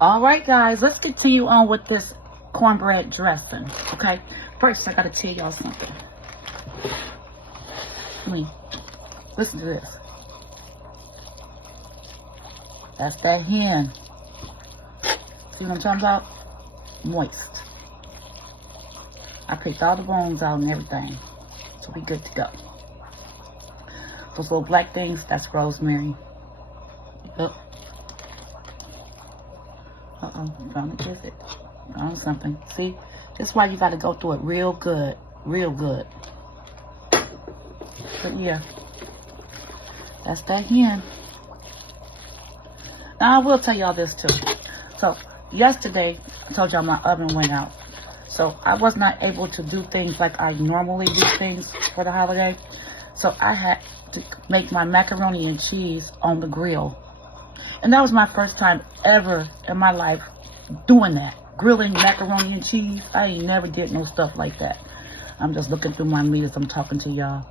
All right, guys, let's continue on with this cornbread dressing, okay? First, I gotta tell y'all something. Listen to this. That's that hen. See what I'm talking about? Moist. I picked all the bones out and everything, so we good to go. Those little black things, that's rosemary. Yep. Found a visit. Found something. See, this is why you got to go through it real good, real good. But yeah, that's that hen. Now I will tell y'all this too. So yesterday, I told y'all my oven went out, so I was not able to do things like I normally do things for the holiday. So I had to make my macaroni and cheese on the grill. And that was my first time ever in my life doing that. Grilling macaroni and cheese. I ain't never did no stuff like that. I'm just looking through my meat as I'm talking to y'all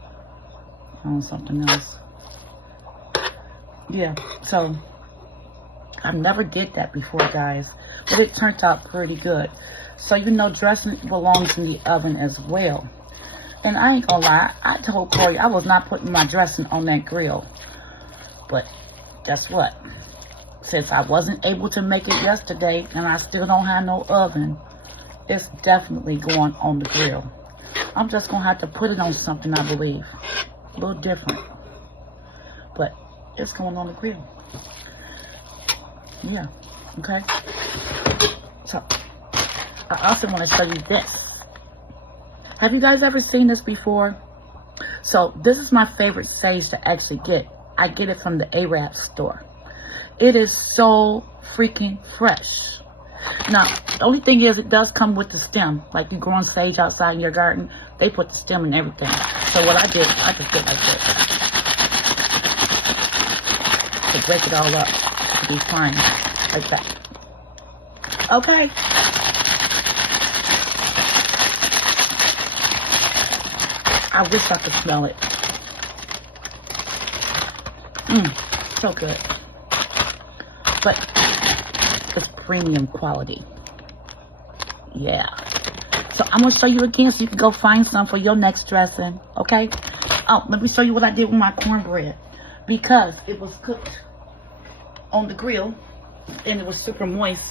on something else. Yeah, so I never did that before, guys. But it turned out pretty good. So, you know, dressing belongs in the oven as well. And I ain't gonna lie, I told Corey I was not putting my dressing on that grill. But guess what? Since I wasn't able to make it yesterday and I still don't have no oven, it's definitely going on the grill. I'm just going to have to put it on something, I believe. A little different. But it's going on the grill. Yeah. Okay. So, I also want to show you this. Have you guys ever seen this before? So, this is my favorite sage to actually get. I get it from the Arab store. It is so freaking fresh. Now, the only thing is it does come with the stem. Like you growing sage outside in your garden, they put the stem and everything. So what I did, I just did like this. To break it all up. To be fine. Like that. Okay. I wish I could smell it. So good. But it's premium quality. Yeah. So I'm going to show you again so you can go find some for your next dressing. Okay? Oh, let me show you what I did with my cornbread. Because it was cooked on the grill and it was super moist,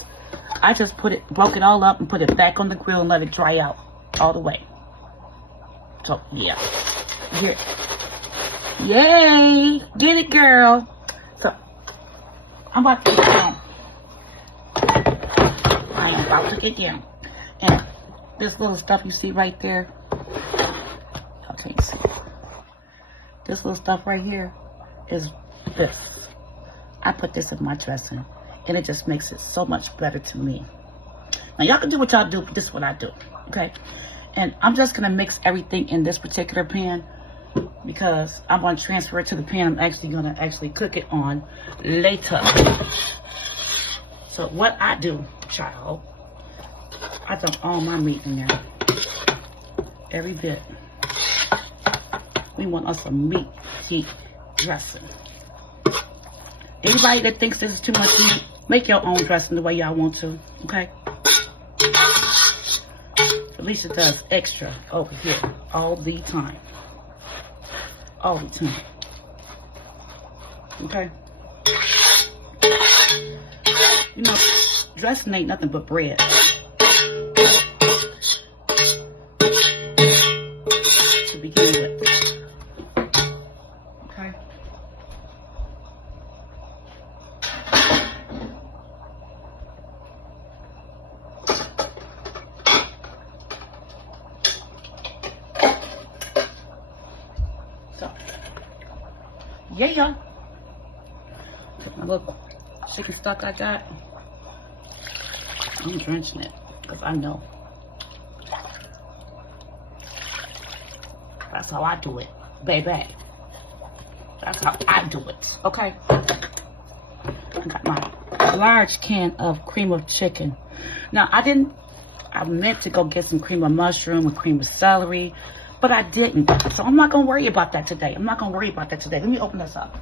I just broke it all up and put it back on the grill and let it dry out all the way. So, yeah. Yay! Get it, girl. So, I'm about to get down. I am about to get down. And this little stuff you see right there, I can't see. This little stuff right here is this. I put this in my dressing, and it just makes it so much better to me. Now, y'all can do what y'all do, but this is what I do, okay? And I'm just going to mix everything in this particular pan because I'm going to transfer it to the pan I'm actually going to cook it on later. So what I do, child, I dump all my meat in there. Every bit. We want us a meat heat dressing. Anybody that thinks this is too much meat, make your own dressing the way y'all want to, okay? Alicia does extra over here all the time. All the time. Okay? You know, dressing ain't nothing but bread. To begin with. Okay? Yeah. My little chicken stock I got. I'm drenching it because I know. That's how I do it, baby. That's how I do it, okay? I got my large can of cream of chicken. Now, I meant to go get some cream of mushroom and cream of celery, but I didn't. So I'm not going to worry about that today. Let me open this up.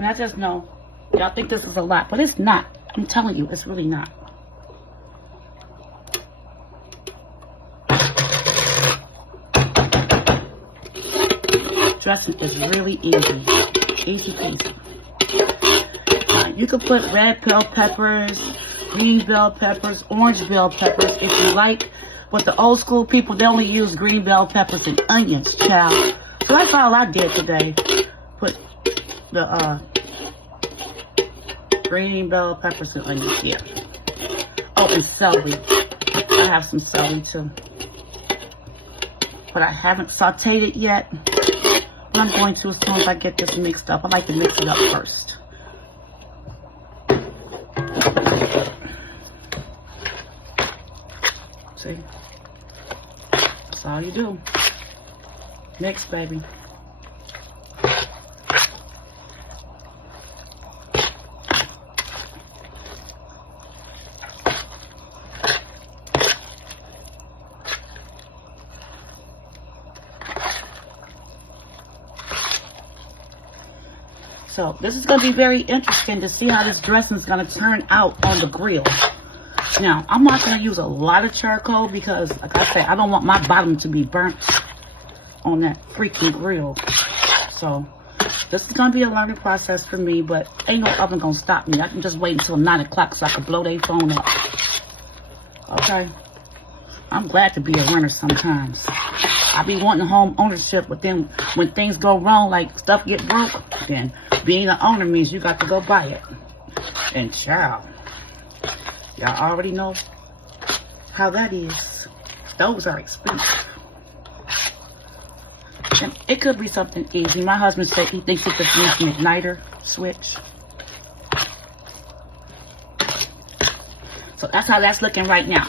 And I just know y'all think this is a lot, but it's not. I'm telling you, it's really not. Dressing is really easy. Easy peasy. You could put red bell peppers, green bell peppers, orange bell peppers if you like. But the old school people, they only use green bell peppers and onions, child. So that's all I did today. Put the green bell peppers and onions here. Oh, and celery. I have some celery too. But I haven't sauteed it yet. But I'm going to as soon as I get this mixed up. I like to mix it up first. See? That's all you do. Mix, baby. So this is going to be very interesting to see how this dressing is going to turn out on the grill. Now, I'm not going to use a lot of charcoal because, like I said, I don't want my bottom to be burnt on that freaking grill. So this is going to be a learning process for me, but ain't no oven going to stop me. I can just wait until 9 o'clock so I can blow their phone up. Okay? I'm glad to be a winner sometimes. I be wanting home ownership, but then when things go wrong, like stuff get broke, then being an owner means you got to go buy it. And child, y'all already know how that is. Those are expensive. And it could be something easy. My husband said he thinks he could use an igniter switch. So that's how that's looking right now.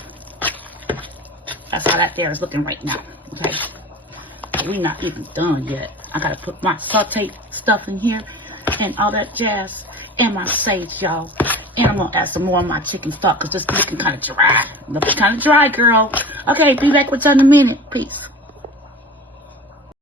That's how that there is looking right now. Okay. We're not even done yet. I gotta put my sauteed stuff in here and all that jazz and my sage, y'all. And I'm gonna add some more of my chicken stock because this looking kind of dry. Looking kind of dry, girl. Okay, be back with you in a minute. Peace.